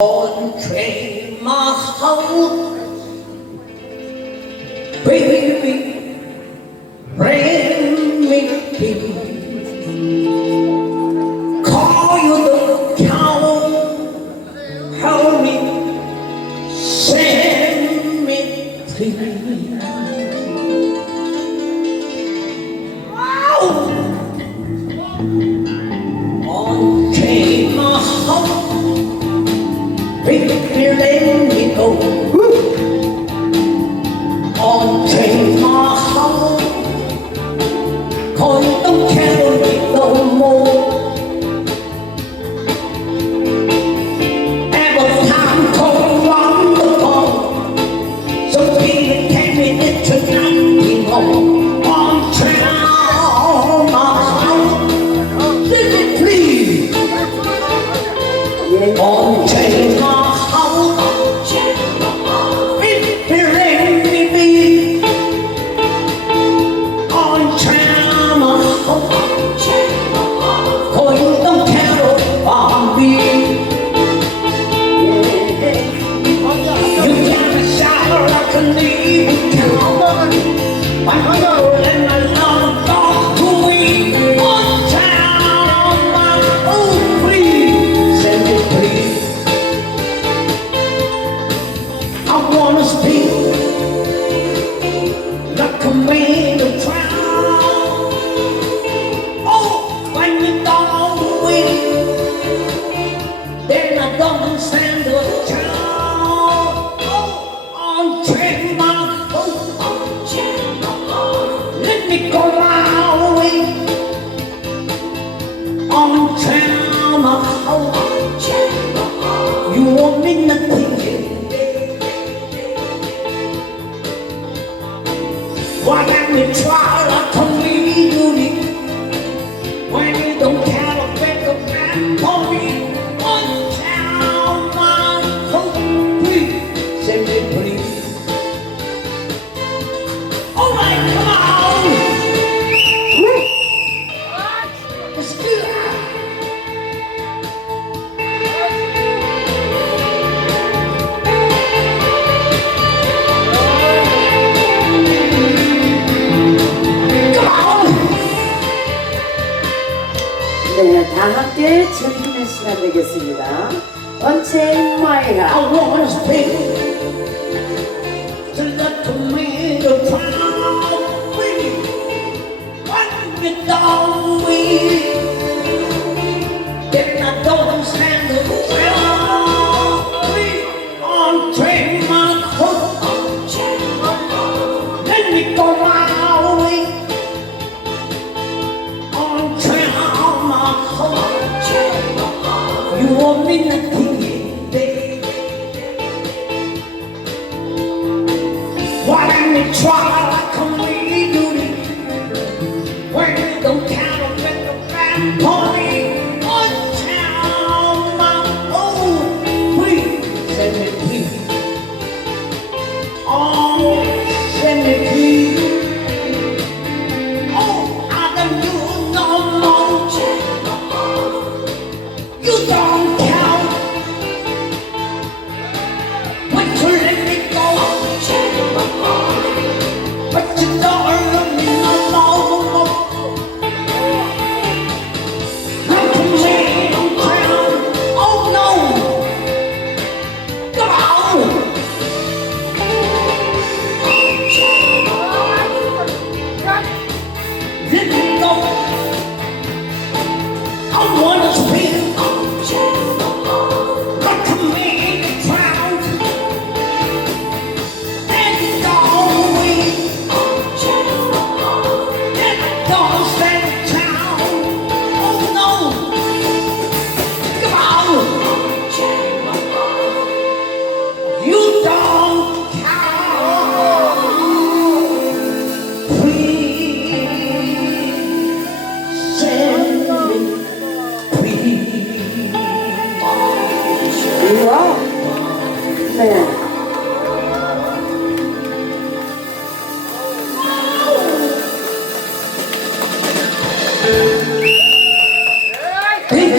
Unchain my heart, baby, bring me peace. Call you the coward, help me, send me peace. Wow. Unchain my heart, baby, let me go. Unchain my heart, 'cause you don't carry me no more. Every time come around the corner, so baby, take me there tonight, be home. Unchain my heart, let me please. Unchain my you want me nothing. Why let me try like a duty when you don't care a bit of that for me? Unchain my heart, please, send me please. All right, come on. Let's do it. 네, 다 함께 즐기는 시간 되겠습니다. aihMynea. I wanna speak to let the middle crown we when you don't we then I don't stand the ground we unchain my heart, let me go my way. Unchain my heart, you want me nothing, baby. Why let me try like a duty when you don't count on the bad party? Unchain my heart, please, send me please. Oh, send me please. Oh, I don't do no more. You don't count when you let me go, but you don't love me no more. Not to me, don't count. Oh no, come on. Let me go. I wanna speak. 네.